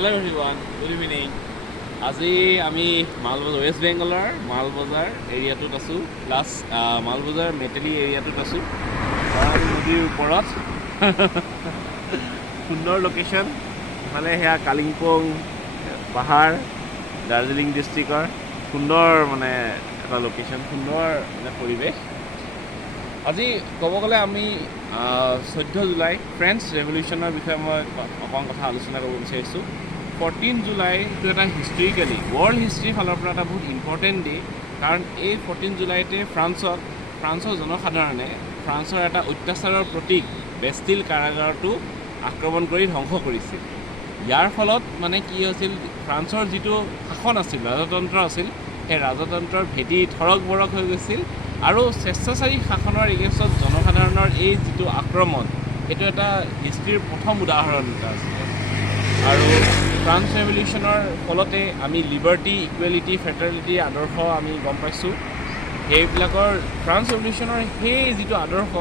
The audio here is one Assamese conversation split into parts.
Hello everyone, good evening. আজি আমি মালবজাৰ ৱেষ্ট বেংগলৰ মালবজাৰ এৰিয়াটোত আছোঁ প্লাছ মালবজাৰ মেটেলি এৰিয়াটোত আছোঁ নদীৰ ওপৰত সুন্দৰ লোকেশ্যন মানে সেয়া কালিম্পং পাহাৰ দাৰ্জিলিং ডিষ্ট্ৰিক্টৰ সুন্দৰ মানে এটা লোকেশ্যন সুন্দৰ মানে পৰিৱেশ আজি ক'ব গ'লে আমি 14 জুলাই ফ্ৰেঞ্চ ৰেভলিউশ্যনৰ বিষয়ে মই অকণ কথা আলোচনা কৰিব বিচাৰিছোঁ 14 জুলাই এইটো এটা হিষ্ট্ৰিকেলি ৱৰ্ল্ড হিষ্ট্ৰীৰ ফালৰ পৰা এটা বহুত ইম্পৰ্টেণ্ট ডে কাৰণ এই 14 জুলাইতে ফ্ৰান্সৰ জনসাধাৰণে ফ্ৰান্সৰ এটা অত্যাচাৰৰ প্ৰতীক বেষ্টিল কাৰাগাৰটো আক্ৰমণ কৰি ধ্বংস কৰিছিল ইয়াৰ ফলত মানে কি হৈছিল ফ্ৰান্সৰ যিটো শাসন আছিল ৰাজতন্ত্ৰ আছিল সেই ৰাজতন্ত্ৰৰ ভেটি থৰক বৰক হৈ গৈছিল আৰু স্বেচ্ছাচাৰী শাসনৰ এগেইনষ্টত জনসাধাৰণৰ এই যিটো আক্ৰমণ সেইটো এটা হিষ্ট্ৰীৰ প্ৰথম উদাহৰণ এটা আছিলে আৰু ফ্ৰান্স ৰেভলিউশ্যনৰ ফলতে আমি লিবাৰ্টি ইকুৱেলিটি ফ্ৰেটাৰ্নিটি আদৰ্শ আমি গম পাইছোঁ সেইবিলাকৰ ফ্ৰান্স ৰেভলিউশ্যনৰ সেই যিটো আদৰ্শ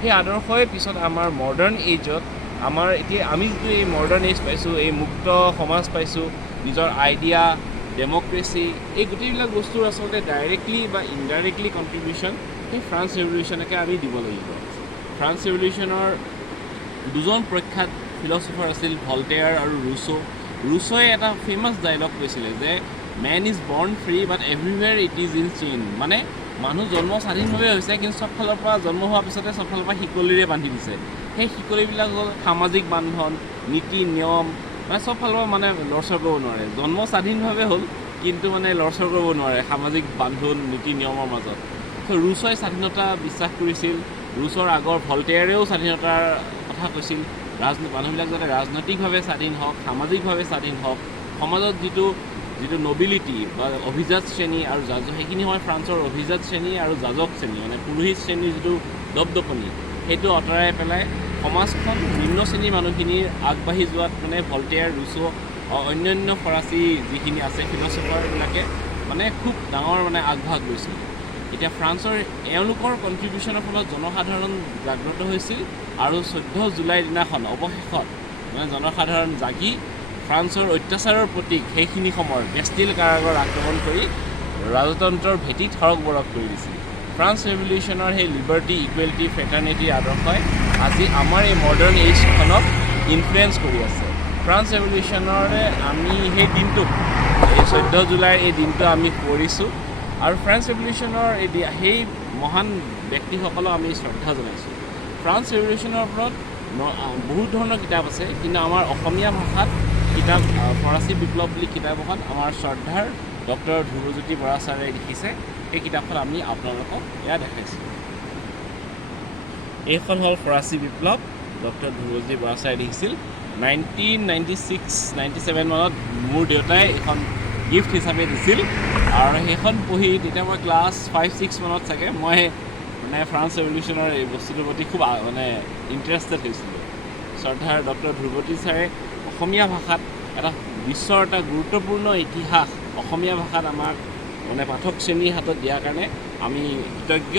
সেই আদৰ্শই পিছত আমাৰ মডাৰ্ণ এইজত আমাৰ এতিয়া আমি যিটো এই মডাৰ্ণ এজ পাইছোঁ এই মুক্ত সমাজ পাইছোঁ নিজৰ আইডিয়া ডেমক্ৰেচি এই গোটেইবিলাক বস্তুৰ আচলতে ডাইৰেক্টলি বা ইনডাইৰেক্টলি কণ্ট্ৰিবিউশ্যন সেই ফ্ৰান্স ৰেভলিউশ্যনকে আমি দিব লাগিব ফ্ৰান্স ৰেভলিউশ্যনৰ দুজন প্ৰখ্যাত ফিল'চফাৰ আছিল ভল্টেয়াৰ আৰু ৰুছ'য়ে এটা ফেমাছ ডাইলগ কৈছিলে যে man is born free but everywhere it is in chain মানে মানুহ জন্ম স্বাধীনভাৱে হৈছে কিন্তু চব ফালৰ পৰা জন্ম হোৱাৰ পিছতে চব ফালৰ পৰা শিকলিৰে বান্ধি দিছে সেই শিকলিবিলাক হ'ল সামাজিক বান্ধন নীতি নিয়ম মানে চব ফালৰ পৰা মানে লৰচৰ কৰিব নোৱাৰে জন্ম স্বাধীনভাৱে হ'ল কিন্তু মানে লৰচৰ কৰিব নোৱাৰে সামাজিক বান্ধোন নীতি নিয়মৰ মাজত ত' ৰুছ'ই স্বাধীনতা বিশ্বাস কৰিছিল ৰুছ'ৰ আগৰ ভল্টেয়াৰেও স্বাধীনতাৰ কথা কৈছিল মানুহবিলাক যাতে ৰাজনৈতিকভাৱে স্বাধীন হওক সামাজিকভাৱে স্বাধীন হওক সমাজত যিটো নবিলিটি বা অভিজাত শ্ৰেণী আৰু যাজক সেইখিনি হয় ফ্ৰান্সৰ অভিজাত শ্ৰেণী আৰু যাজক শ্ৰেণী মানে পুৰোহিত শ্ৰেণীৰ যিটো দপদপনি সেইটো আঁতৰাই পেলাই সমাজখন নিম্ন শ্ৰেণীৰ মানুহখিনিৰ আগবাঢ়ি যোৱাত মানে ভল্টেয়াৰ ৰুছ'ৰ অন্যান্য ফৰাচী যিখিনি আছে ফিল'চফাৰবিলাকে মানে খুব ডাঙৰ মানে আগভাগ লৈছিল এতিয়া ফ্ৰান্সৰ এওঁলোকৰ কণ্ট্ৰিবিউশ্যনৰ ফলত জনসাধাৰণ জাগ্ৰত হৈছিল আৰু 14 জুলাইৰ দিনাখন অৱশেষত মানে জনসাধাৰণ জাগি ফ্ৰান্সৰ অত্যাচাৰৰ প্ৰতীক সেইখিনি সময়ৰ বেষ্টিল কাৰাগাৰ আক্ৰমণ কৰি ৰাজতন্ত্ৰৰ ভেটি থৰক বৰক কৰি দিছিল ফ্ৰান্স ৰেভলিউশ্যনৰ সেই লিবাৰ্টি ইকুৱেলিটি ফ্ৰেটাৰ্নিটিৰ আদৰ্শই আজি আমাৰ এই মডাৰ্ণ এইজখনক ইনফ্লুৱেঞ্চ কৰি আছে ফ্ৰান্স ৰেভলিউশ্যনৰে আমি সেই দিনটোক এই 14 জুলাইৰ এই দিনটো আমি কৰিছোঁ আৰু ফ্ৰান্স ৰেভলিউশ্যনৰ সেই মহান ব্যক্তিসকলক আমি শ্ৰদ্ধা জনাইছোঁ ফ্ৰান্স ৰেভলিউশ্যনৰ ওপৰত বহুত ধৰণৰ কিতাপ আছে কিন্তু আমাৰ অসমীয়া ভাষাত কিতাপ ফৰাচী বিপ্লৱ বুলি কিতাপ এখন আমাৰ শ্ৰদ্ধাৰ ডক্টৰ ধ্ৰুৱজ্যোতি বৰা ছাৰে লিখিছে সেই কিতাপখন আমি আপোনালোকক এয়া দেখাইছোঁ এইখন হ'ল ফৰাচী বিপ্লৱ ডক্টৰ ধ্ৰুৱজ্যোতি বৰা ছাৰে লিখিছিল 1996-97 মানত মোৰ দেউতাই এইখন গিফ্ট হিচাপে দিছিল আৰু সেইখন পঢ়ি তেতিয়া মই ক্লাছ 5-6 মানত চাগে মই মানে ফ্ৰান্স ৰেভলিউশ্যনৰ এই বস্তুটোৰ প্ৰতি খুব মানে ইণ্টাৰেষ্টেড হৈছিলোঁ শ্ৰদ্ধাৰ ডক্টৰ ধ্ৰুৱজ্যোতি ছাৰে অসমীয়া ভাষাত এটা বিশ্বৰ এটা গুৰুত্বপূৰ্ণ ইতিহাস অসমীয়া ভাষাত আমাক মানে পাঠক শ্ৰেণীৰ হাতত দিয়াৰ কাৰণে আমি কৃতজ্ঞ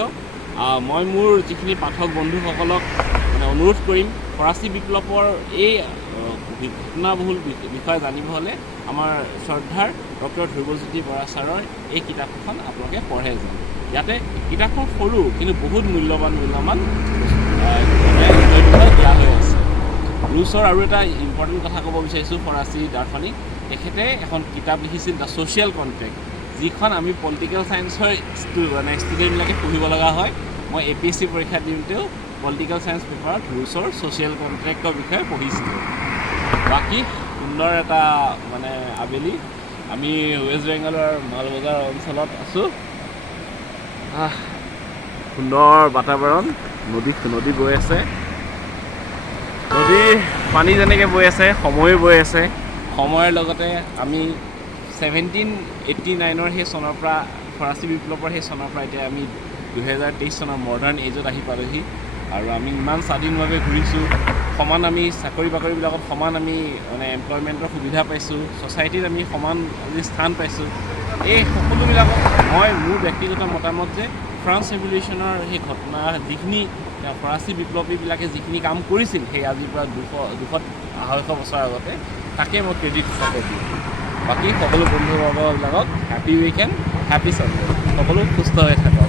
মই মোৰ যিখিনি পাঠক বন্ধুসকলক মানে অনুৰোধ কৰিম ফৰাচী বিপ্লৱৰ এই ঘটনাবহুল বিষয়ে জানিব হ'লে আমাৰ শ্ৰদ্ধাৰ ডক্টৰ ধ্ৰুৱজ্যোতি বৰা ছাৰৰ এই কিতাপখন আপোনালোকে পঢ়ে যাম ইয়াতে কিতাপখন সৰু কিন্তু বহুত মূল্যৱান তথ্য দিয়া হৈ আছে ৰুছ'ৰ আৰু এটা ইম্পৰ্টেণ্ট কথা ক'ব বিচাৰিছোঁ ফৰাচী দাৰ্শনিক তেখেতে এখন কিতাপ লিখিছিল দ্য ছ'চিয়েল কণ্ট্ৰেক্ট যিখন আমি পলিটিকেল ছায়েন্সৰ মানে ষ্টুডেণ্টবিলাকে পঢ়িব লগা হয় মই APSC পৰীক্ষা দিওঁতেও পলিটিকেল ছায়েন্স পেপাৰত ৰুছ'ৰ ছ'চিয়েল কণ্ট্ৰেক্টৰ বিষয়ে পঢ়িছিলোঁ বাকী সুন্দৰ এটা মানে আবেলি আমি ৱেষ্ট বেংগলৰ মালবজাৰ অঞ্চলত আছোঁ সুন্দৰ বাতাবৰণ নদী বৈ আছে নদীৰ পানী যেনেকৈ বৈ আছে সময়ো বৈ আছে সময়ৰ লগতে আমি 1789 সেই চনৰ পৰা ফৰাচী বিপ্লৱৰ সেই চনৰ পৰা এতিয়া আমি 2023 চনৰ মডাৰ্ণ এজত আহি পালোহি আৰু আমি ইমান স্বাধীনভাৱে ঘূৰিছোঁ সমান আমি চাকৰি বাকৰিবিলাকত সমান আমি মানে এমপ্লয়মেণ্টৰ সুবিধা পাইছোঁ ছ'চাইটিত আমি সমান আজি স্থান পাইছোঁ এই সকলোবিলাকত মই মোৰ ব্যক্তিগত মতামত যে ফ্ৰান্স ৰেভলিউশ্যনৰ সেই ঘটনা যিখিনি ফৰাচী বিপ্লৱীবিলাকে যিখিনি কাম কৰিছিল সেই আজিৰ পৰা 200-250 বছৰ আগতে তাকে মই ক্ৰেডিট হিচাপে দিওঁ। বাকী সকলো বন্ধুবৰ্গবিলাকক হেপী উইকেণ্ড, হেপী ছানডে, সকলো সুস্থ হৈ থাকক।